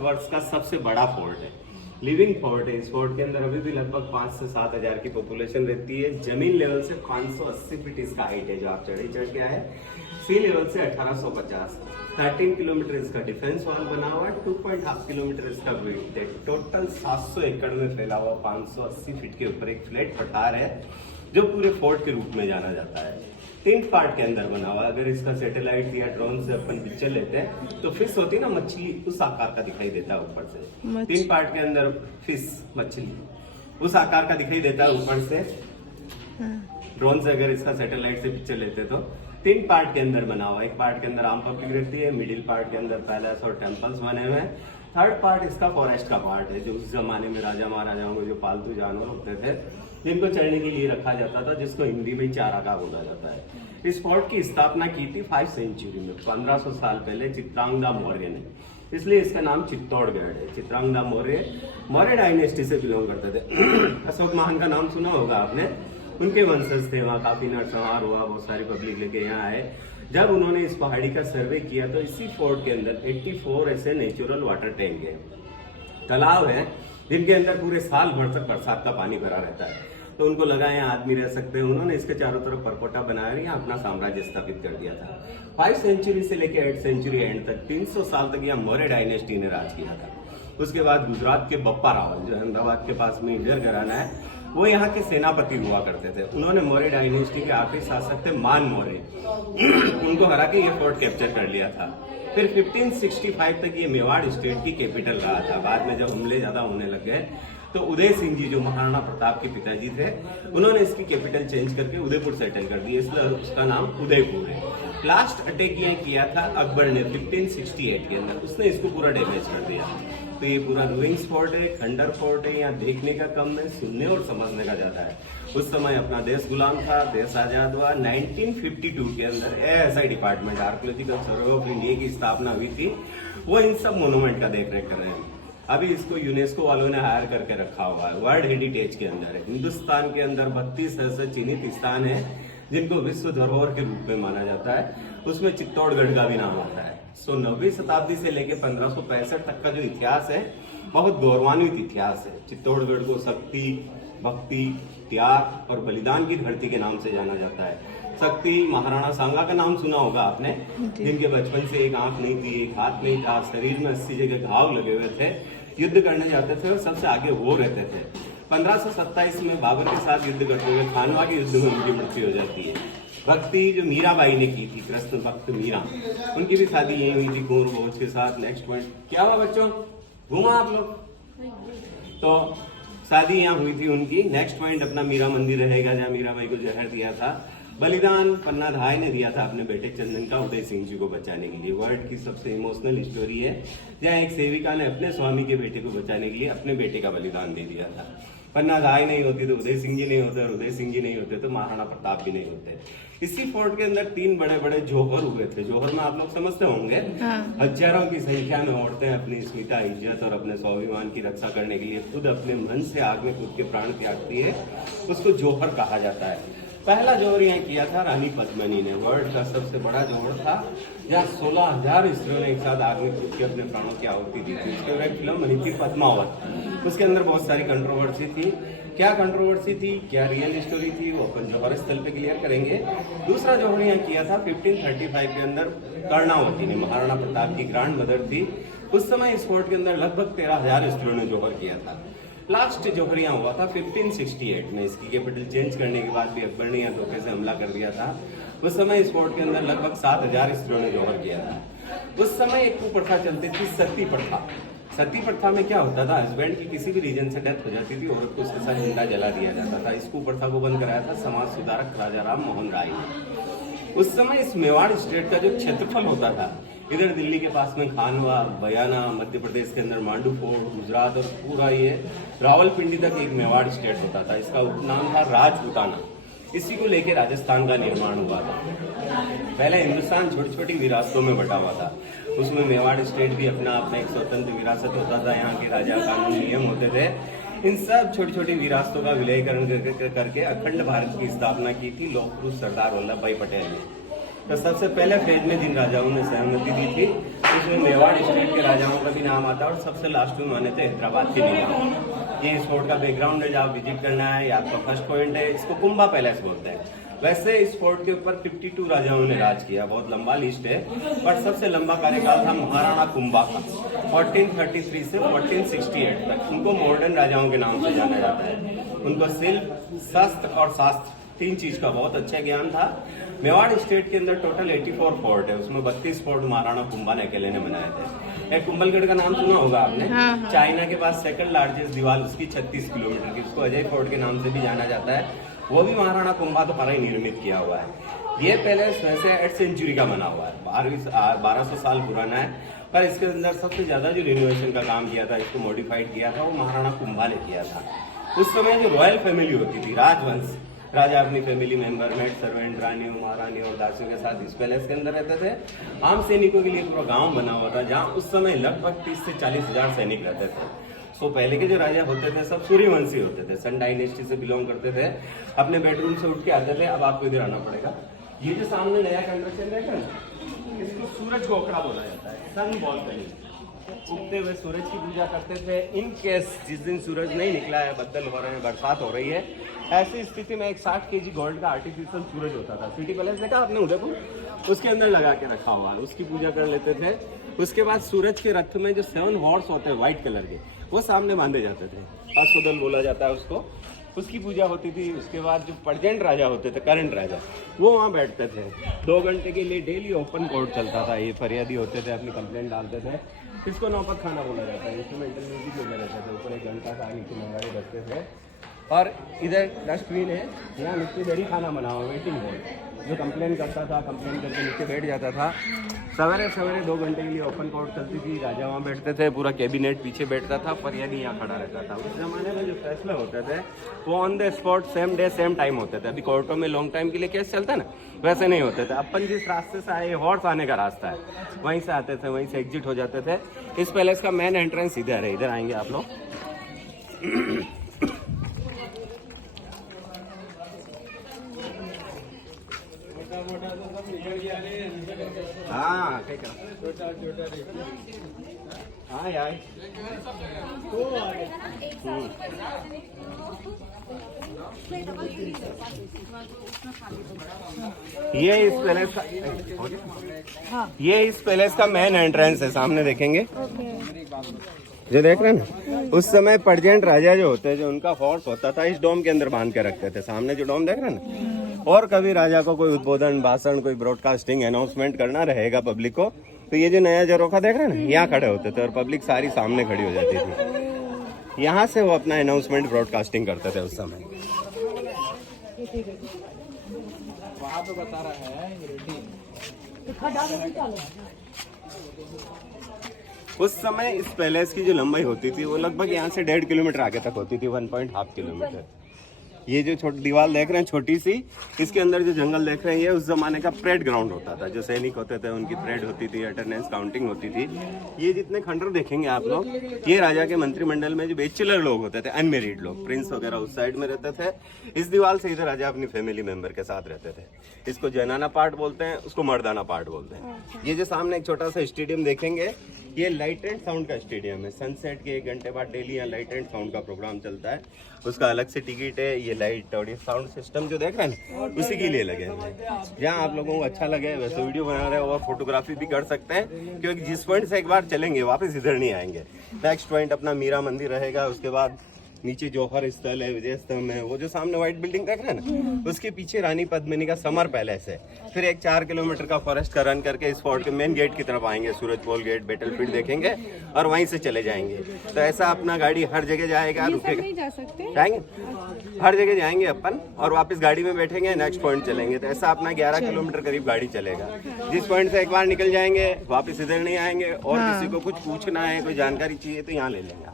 वर्ष का सबसे बड़ा फोर्ट है, लिविंग फोर्ट है। इस फोर्ट के अंदर अभी भी लगभग 5 से 7 हजार की पॉपुलेशन रहती है। जमीन लेवल से 580 फीट इसका हाइट है, जो आप चढ़ के आए। सी लेवल से 1850, 13 किलोमीटर इसका डिफेंस वॉल बना हुआ है, 2.5 किलोमीटर इसका विड्थ है। टोटल 700 एकड़ में फैला हुआ 580 फीट के ऊपर एक फ्लैट पठार है, जो पूरे फोर्ट के रूप में जाना जाता है। 3 पार्ट के अंदर बना हुआ है। अगर इसका सैटेलाइट या ड्रोन से अपन पिक्चर लेते हैं तो फिश होती है ना, मछली उस आकार का दिखाई देता है ऊपर से। 3 पार्ट के अंदर फिश मछली उस आकार का दिखाई देता है ऊपर से। ड्रोन से अगर इसका सैटेलाइट से पिक्चर लेते तो 3 पार्ट के अंदर बना हुआ है। एक पार्ट के अंदर आम पब्लिक रहती है, मिडिल पार्ट के अंदर पैलेस और टेम्पल्स बने हुए हैं। थर्ड पार्ट इसका फॉरेस्ट का पार्ट है, जो उस जमाने में राजा महाराजाओं में जो पालतू जानवर होते थे जिनको चढ़ने के लिए रखा जाता था, जिसको हिंदी में चारागाह बोला जाता है। इस फोर्ट की स्थापना की थी 5th सेंचुरी में, 1500 साल पहले चित्रांगदा मौर्य ने, इसलिए इसका नाम चित्तौड़गढ़ है। चित्रांगदा मौर्य डायनेस्टी से बिलोंग करते थे। अशोक महान का नाम सुना होगा आपने, उनके वंशज थे। वहाँ काफी नरसंहार हुआ, बहुत सारी पब्लिक लेके यहाँ आए। जब उन्होंने इस पहाड़ी का सर्वे किया तो इसी फोर्ट के अंदर 84 ऐसे नेचुरल वाटर टैंक है, तालाब है, जिनके अंदर पूरे साल भर तक बरसात का पानी भरा रहता है। तो उनको लगा यहाँ आदमी रह सकते हैं, उन्होंने इसके चारों तरफ परकोटा बनाया, यहाँ अपना साम्राज्य स्थापित कर दिया था। 5th सेंचुरी से लेकर 8th सेंचुरी एंड तक 300 साल तक यहाँ मौर्य डायनेस्टी ने राज किया था। उसके बाद गुजरात के बप्पा रावल, जो अहमदाबाद के पास में इंडियर घराना है, वो यहाँ के सेनापति हुआ करते थे। उन्होंने मौर्य डायनेस्टी के आखिरी शासक थे मान मौर्य, उनको हरा के ये फोर्ट कैप्चर कर लिया था। फिर 1565 तक ये मेवाड़ स्टेट की कैपिटल रहा था। बाद में जब हमले ज्यादा होने लग गए तो उदय सिंह जी, जो महाराणा प्रताप के पिताजी थे, उन्होंने इसकी कैपिटल चेंज करके उदयपुर सेटल कर दी, इसलिए उसका नाम उदयपुर है। लास्ट अटैक ये किया था अकबर ने 1568 के अंदर, उसने इसको पूरा डैमेज कर दिया। तो ये पूरा रूइंग्स फोर्ट है, खंडर फोर्ट है। यहाँ देखने का कम है, सुनने और समझने का ज्यादा है। उस समय अपना देश गुलाम था, देश आजाद हुआ। 1952 के अंदर ASI department, archaeological survey of India की स्थापना हुई थी। वो इन सब मोन्यूमेंट का देख रेख कर रहे हैं। अभी इसको यूनेस्को वालों ने हायर करके रखा हुआ है, वर्ल्ड हेरिटेज के अंदर है। हिंदुस्तान के अंदर 32 ऐसे चिन्हित स्थान है जिनको विश्व धरोहर के रूप में माना जाता है। उसमें चित्तौड़गढ़ का भी नाम आता है। 9वीं शताब्दी से लेकर 1565 तक का जो इतिहास है, बहुत गौरवान्वित इतिहास है। चित्तौड़गढ़ को शक्ति, भक्ति, त्याग और बलिदान की धरती के नाम से जाना जाता है। शक्ति, महाराणा सांगा का नाम सुना होगा आपने, जिनके बचपन से एक आंख नहीं थी, एक हाथ नहीं था, शरीर में 80 जगह घाव लगे हुए थे, युद्ध करने जाते थे और सबसे आगे वो रहते थे। 1527 में बाबर के साथ युद्ध करते हुए खानवा के युद्ध में उनकी मृत्यु हो जाती है। भक्ति जो मीराबाई ने की थी, कृष्ण भक्त मीरा, उनकी भी शादी यही हुई थी कुंवर भोज के साथ। नेक्स्ट पॉइंट क्या हुआ बच्चों, घूमा आप लोग? तो शादी यहाँ हुई थी उनकी। नेक्स्ट पॉइंट अपना मीरा मंदिर रहेगा, जहाँ मीराबाई को जहर दिया था। बलिदान पन्ना धाय ने दिया था अपने बेटे चंदन का उदय सिंह जी को बचाने के लिए। वर्ल्ड की सबसे इमोशनल स्टोरी है, जहाँ एक सेविका ने अपने स्वामी के बेटे को बचाने के लिए अपने बेटे का बलिदान दे दिया था। पन्ना धाय नहीं होती तो उदय सिंह जी नहीं होते, और उदय सिंह जी नहीं होते तो महाराणा प्रताप भी नहीं होते। इसी फोर्ट के अंदर 3 बड़े बड़े जौहर हुए थे। जौहर में आप लोग समझते होंगे, हजारों की संख्या में औरतें अपनी स्मिता, इज्जत और अपने स्वाभिमान की रक्षा करने के लिए खुद अपने मन से आग में कूद के प्राण त्यागती है, उसको जौहर कहा जाता है। पहला जौहर यहाँ किया था रानी पद्मिनी ने। वर्ल्ड का सबसे बड़ा जौहर था, जहाँ 16,000 स्त्रियों ने एक साथ आग में कूद के अपने प्राणों की आहुति दी थी। उसके ऊपर एक फिल्म बनी थी पद्मावत। उसके अंदर बहुत सारी कंट्रोवर्सी थी। क्या कंट्रोवर्सी थी, क्या रियल स्टोरी थी, वो अपन जौहर स्थल पे क्लियर करेंगे। दूसरा जौहर यहाँ किया था 1535 के अंदर कर्णावती ने, महाराणा प्रताप की ग्रैंड मदर थी। उस समय इस फोर्ट के अंदर लगभग 13,000 स्त्रियों ने जौहर किया था। लास्ट जौहर यहाँ हुआ था 1568 में। इसकी कैपिटल चेंज करने के बाद भी अकबर ने यहाँ धोखे से हमला कर दिया था। उस समय इस फोर्ट के अंदर लगभग 7,000 स्त्रियों ने जौहर किया था। उस समय एक कुप्रथा चलती थी, सती प्रथा। सती प्रथा में क्या होता था, हस्बैंड की किसी भी रीजन से डेथ हो जाती थी, औरत को उसके साथ जिंदा जला दिया जाता था। इस कुप्रथा को बंद कराया था समाज सुधारक राजा राम मोहन राय ने। उस समय इस मेवाड़ स्टेट का जो क्षेत्रफल होता था, इधर दिल्ली के पास में खानवा, बयाना, मध्य प्रदेश के अंदर मांडू फोर्ट, गुजरात और पूरा ये रावलपिंडी तक एक मेवाड़ स्टेट होता था। इसका उपनाम था राजपूताना। इसी को लेकर राजस्थान का निर्माण हुआ था। पहले हिंदुस्तान छोटी छोटी विरासतों में बटा हुआ था, उसमें मेवाड़ स्टेट भी अपना एक स्वतंत्र विरासत होता था। यहाँ के राजा कानून नियम होते थे। इन सब छोटी छोटी विरासतों का विलयीकरण करके अखंड भारत की स्थापना की थी लौह पुरुष सरदार वल्लभ भाई पटेल ने। तो सबसे पहले फेज में जिन राजाओं ने सहमति दी थी इसमें मेवाड़ स्टेट के राजाओं का भी नाम आता है और सबसे लास्ट में माने थे हैदराबाद के निजाम। ये इस फोर्ट का बैकग्राउंड है, जहाँ विजिट करना है, ये आपका फर्स्ट पॉइंट है। इसको कुंभा पैलेस बोलते हैं। वैसे इस फोर्ट के ऊपर 52 राजाओं ने राज किया, बहुत लंबा लिस्ट है, पर सबसे लंबा कार्यकाल था महाराणा कुंभा का 1433 से 1468 तक। उनको मॉडर्न राजाओं के नाम से जाना जाता है। उनको शिल्प, शस्त्र और शास्त्र 3 चीज का बहुत अच्छा ज्ञान था। मेवाड़ स्टेट के अंदर टोटल 84 फोर्ट है, उसमें 32 फोर्ट महाराणा कुंभा ने अकेले ने बनाए थे। एक कुंभलगढ़ का नाम सुना होगा आपने। हाँ। चाइना के पास सेकंड लार्जेस्ट दीवार उसकी 36 किलोमीटर की, उसको अजय फोर्ट के नाम से भी जाना जाता है। वो भी महाराणा कुंभा द्वारा ही निर्मित किया हुआ है। ये पैलेस वैसे 8 सेंचुरी का बना हुआ है, 1200 साल पुराना है, पर इसके अंदर सबसे ज्यादा जो रिनोवेशन का काम किया था, इसको मॉडिफाइड किया था, वो महाराणा कुंभा ने किया था। उस समय जो रॉयल फैमिली होती थी, राजवंश, राजा अपनी फैमिली मेंबर, मेड सर्वेंट, रानियों, महारानियों और दासियों के साथ इस पैलेस के अंदर रहते थे। आम सैनिकों के लिए पूरा गांव बना हुआ था, जहां उस समय लगभग 30 से 40 हजार सैनिक रहते थे। सो पहले के जो राजा होते थे सब सूर्यवंशी होते थे, सन डायनेस्टी से बिलोंग करते थे। अपने बेडरूम से उठ के आते थे। अब आपको इधर आना पड़ेगा। ये जो सामने नया कंस्ट्रक्शन है ना, इसको सूरज गोखड़ा बोला जाता है, सन बालकनी। उगते हुए सूरज की पूजा करते थे। इन केस जिस दिन सूरज नहीं निकला है, बदल हो रहे हैं, बरसात हो रही है, ऐसी स्थिति में एक 60 kg गोल्ड का आर्टिफिशियल सूरज होता था। सिटी पैलेस देखा आपने उदयपुर, उसके अंदर लगा के रखा हुआ है, उसकी पूजा कर लेते थे। उसके बाद सूरज के रथ में जो 7 हॉर्स होते हैं व्हाइट कलर के, वो सामने बांधे जाते थे, अश्वदल बोला जाता है उसको, उसकी पूजा होती थी। उसके बाद जो प्रेजेंट राजा होते थे, करंट राजा, वो वहाँ बैठते थे। 2 घंटे के लिए डेली ओपन कोर्ट चलता था। ये फरियादी होते थे, अपनी कंप्लेंट डालते थे। इसको नौपत खाना बोला जाता है। इंस्ट्रूमेंटल म्यूजिक लगे रहते थे, ऊपर 1 घंटा का नीचे नंगारे बजते थे। और इधर डस्टबिन है, यहाँ नीचे बड़ी खाना बना हुआ, वेटिंग हॉल। जो कंप्लेन करता था, कंप्लेन करके नीचे बैठ जाता था। सवेरे सवेरे 2 घंटे के लिए ओपन कोर्ट चलती थी, राजा वहाँ बैठते थे, पूरा कैबिनेट पीछे बैठता था, फरियादी यहाँ खड़ा रहता था। उस जमाने में जो फैसले होते थे वो on the spot, same day same time होते थे। अभी कोर्टों में लॉन्ग टाइम के लिए केस चलता है ना, वैसे नहीं होते थे। अपन जिस रास्ते से आए, हॉर्स आने का रास्ता है, वहीं से आते थे, वहीं से एग्जिट हो जाते थे। इस पैलेस का मेन एंट्रेंस इधर है, इधर आएंगे आप लोग। हाँ हाँ यार, ये इस पैलेस का मेन एंट्रेंस है। सामने देखेंगे जो देख रहे हैं ना, उस समय प्रेजेंट राजा जो होते हैं, जो उनका हॉर्स होता था, इस डोम के अंदर बांध के रखते थे। सामने जो डोम देख रहे हैं ना, और कभी राजा को कोई उद्बोधन, भाषण, कोई ब्रॉडकास्टिंग, अनाउंसमेंट करना रहेगा पब्लिक को, तो ये जो नया झरोखा देख रहे हैं ना, यहाँ खड़े होते थे और पब्लिक सारी सामने खड़ी हो जाती थी। यहाँ से वो अपना अनाउंसमेंट, ब्रॉडकास्टिंग करते थे उस समय। वहाँ पे बता रहा है उस समय इस पैलेस की जो लंबाई होती थी वो लगभग यहाँ से 1.5 किलोमीटर आगे तक होती थी, 1.5 किलोमीटर। ये जो छोटी दीवार देख रहे हैं छोटी सी, इसके अंदर जो जंगल देख रहे हैं, ये उस जमाने का परेड ग्राउंड होता था। जो सैनिक होते थे उनकी परेड होती थी, अटेंडेंस काउंटिंग होती थी। ये जितने खंडर देखेंगे आप लोग, ये राजा के मंत्रिमंडल में जो बैचलर लोग होते थे, अनमेरिड लोग, प्रिंस वगैरह उस साइड में रहते थे। इस दीवार से इधर राजा अपनी फैमिली मेंबर के साथ रहते थे। इसको जनाना पार्ट बोलते हैं, उसको मर्दाना पार्ट बोलते हैं। ये जो सामने एक छोटा सा स्टेडियम देखेंगे, ये लाइट एंड साउंड का स्टेडियम है। सनसेट के 1 घंटे बाद डेली यहाँ लाइट एंड साउंड का प्रोग्राम चलता है, उसका अलग से टिकट है। ये लाइट और ये साउंड सिस्टम जो देख रहे हैं ना, उसी के लिए लगे हैं। जहाँ आप लोगों को अच्छा लगे वैसे वीडियो बना रहे हो और फोटोग्राफी भी कर सकते हैं, क्योंकि जिस पॉइंट से एक बार चलेंगे वापस इधर नहीं आएंगे। नेक्स्ट पॉइंट अपना मीरा मंदिर रहेगा, उसके बाद नीचे जौहर स्थल है, विजय स्तंभ है। वो जो सामने व्हाइट बिल्डिंग देख रहे हैं ना, उसके पीछे रानी पद्मिनी का समर पैलेस है। फिर एक 4 किलोमीटर का फॉरेस्ट का रन करके इस फोर्ट के मेन गेट की तरफ आएंगे, सूरजपोल गेट, बैटलफील्ड देखेंगे और वहीं से चले जाएंगे। तो ऐसा अपना गाड़ी हर जगह जाएगा, रुकेगा, जाएंगे हर जगह जाएंगे अपन और वापस गाड़ी में बैठेंगे, नेक्स्ट पॉइंट चलेंगे। तो ऐसा अपना 11 किलोमीटर करीब गाड़ी चलेगा। जिस पॉइंट से एक बार निकल जाएंगे वापस इधर नहीं आएंगे। और किसी को कुछ पूछना है, कोई जानकारी चाहिए तो यहाँ ले लेंगे।